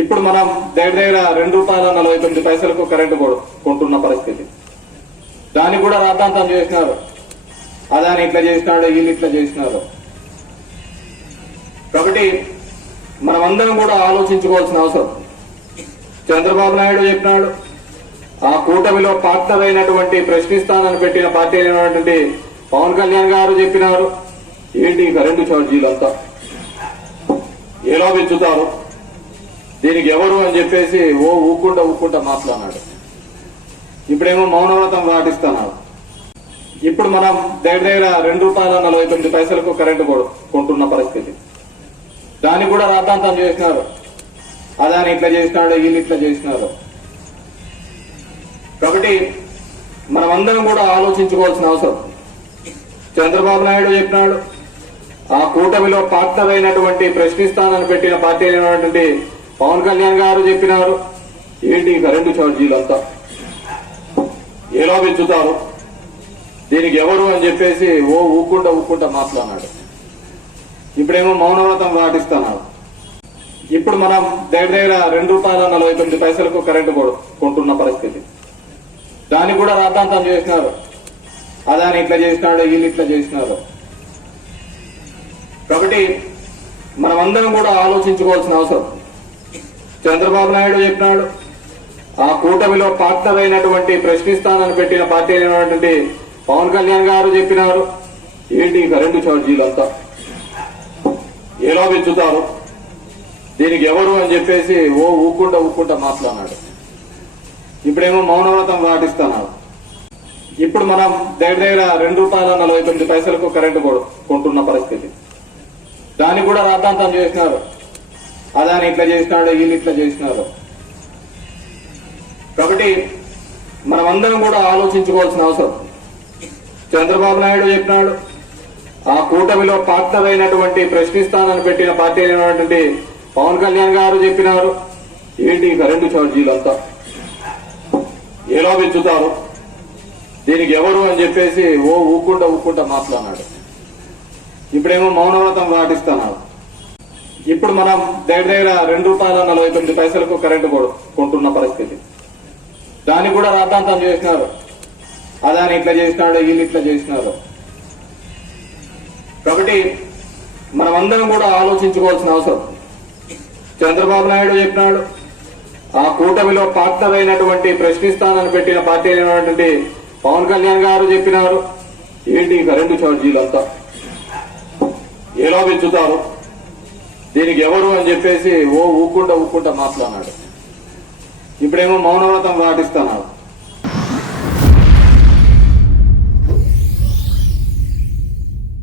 ఇప్పుడు మనం దగ్గర ₹2.49 కరెంటు కొంటున్న పరిస్థితి. దాన్ని కూడా రాతాంతం చేసినారు. అదాని ఇట్లా చేసినాడు, వీళ్ళు ఇట్లా చేసినారు. కాబట్టి మనమందరం కూడా ఆలోచించుకోవాల్సిన అవసరం. చంద్రబాబు నాయుడు చెప్పినాడు, ఆ కూటమిలో పార్ట్నర్ అయినటువంటి ప్రశ్నిస్తానని పెట్టిన పార్టీ అయినటువంటి పవన్ కళ్యాణ్ గారు చెప్పినారు, ఏంటి కరెంటు ఛార్జీలు అంతా ఎలా పెంచుతారు, దీనికి ఎవరు అని చెప్పేసి ఊక్కుంటా మాట్లాడినాడు. ఇప్పుడేమో మౌనవ్రతం పాటిస్తున్నారు. ఇప్పుడు మనం దగ్గర ₹2.49 కరెంటు కొంటున్న పరిస్థితి. దాన్ని కూడా రాతాంతం చేసినారు. అదాని ఇట్లా చేసినాడు, వీళ్ళు ఇట్లా చేసినారు. కాబట్టి మనమందరం కూడా ఆలోచించుకోవాల్సిన అవసరం. చంద్రబాబు నాయుడు చెప్పినాడు, ఆ కూటమిలో పార్ట్నర్ అయినటువంటి ప్రశ్నిస్తానని పెట్టిన పార్టీ అయినటువంటి పవన్ కళ్యాణ్ గారు చెప్పినారు, ఏంటి కరెంటు ఛార్జీలు అంతా ఎలా పెంచుతారు, దీనికి ఎవరు అని చెప్పేసి ఊక్కుంటా మాట్లాడినాడు. ఇప్పుడేమో మౌనవ్రతం పాటిస్తున్నారు. ఇప్పుడు మనం దగ్గర ₹2.49 కరెంటు కొంటున్న పరిస్థితి. దాన్ని కూడా రాతాంతం చేసినారు. అదాని ఇట్లా చేసినాడు, వీళ్ళు ఇట్లా చేసినారు. కాబట్టి మనమందరం కూడా ఆలోచించుకోవాల్సిన అవసరం. చంద్రబాబు నాయుడు చెప్పినాడు, ఆ కూటమిలో పార్ట్నర్ అయినటువంటి ప్రశ్నిస్తానని పెట్టిన పార్టీ అయినటువంటి పవన్ కళ్యాణ్ గారు చెప్పినారు, ఏంటి కరెంటు ఛార్జీలు అంతా ఎలా పెంచుతారు, దీనికి ఎవరు అని చెప్పేసి ఊక్కుంటా మాట్లాడినాడు. ఇప్పుడేమో మౌనవ్రతం పాటిస్తున్నారు. ఇప్పుడు మనం దగ్గర ₹2.49 కరెంటు కొంటున్న పరిస్థితి. దాన్ని కూడా రాతాంతం చేసినారు. అదాని ఇట్లా చేసినాడు, వీళ్ళు ఇట్లా చేసినారు. కాబట్టి మనమందరం కూడా ఆలోచించుకోవాల్సిన అవసరం. చంద్రబాబు నాయుడు చెప్పినాడు, ఆ కూటమిలో పార్ట్నర్ అయినటువంటి ప్రశ్నిస్తానని పెట్టిన పార్టీ అయినటువంటి పవన్ కళ్యాణ్ గారు చెప్పినారు, ఏంటి కరెంటు ఛార్జీలు అంతా ఎలా పెంచుతారు, దీనికి ఎవరు అని చెప్పేసి ఊక్కుంటా మాట్లాడినాడు. ఇప్పుడేమో మౌనవ్రతం పాటిస్తున్నారు. ఇప్పుడు మనం దగ్గర ₹2.49 కరెంటు కొంటున్న పరిస్థితి. దాన్ని కూడా రాతాంతం చేసినారు. అదాని ఇట్లా చేసినాడు, వీళ్ళు ఇట్లా చేసినారు. కాబట్టి మనమందరం కూడా ఆలోచించుకోవాల్సిన అవసరం. చంద్రబాబు నాయుడు చెప్పినాడు, ఆ కూటమిలో పార్ట్నర్ అయినటువంటి ప్రశ్నిస్తానని పెట్టిన పార్టీ అయినటువంటి పవన్ కళ్యాణ్ గారు చెప్పినారు, ఏంటి కరెంటు ఛార్జీలు అంతా ఎలా పెంచుతారు, దీనికి ఎవరు అని చెప్పేసి ఊక్కుంటా మాట్లాడినాడు. ఇప్పుడేమో మౌనవ్రతం పాటిస్తున్నారు.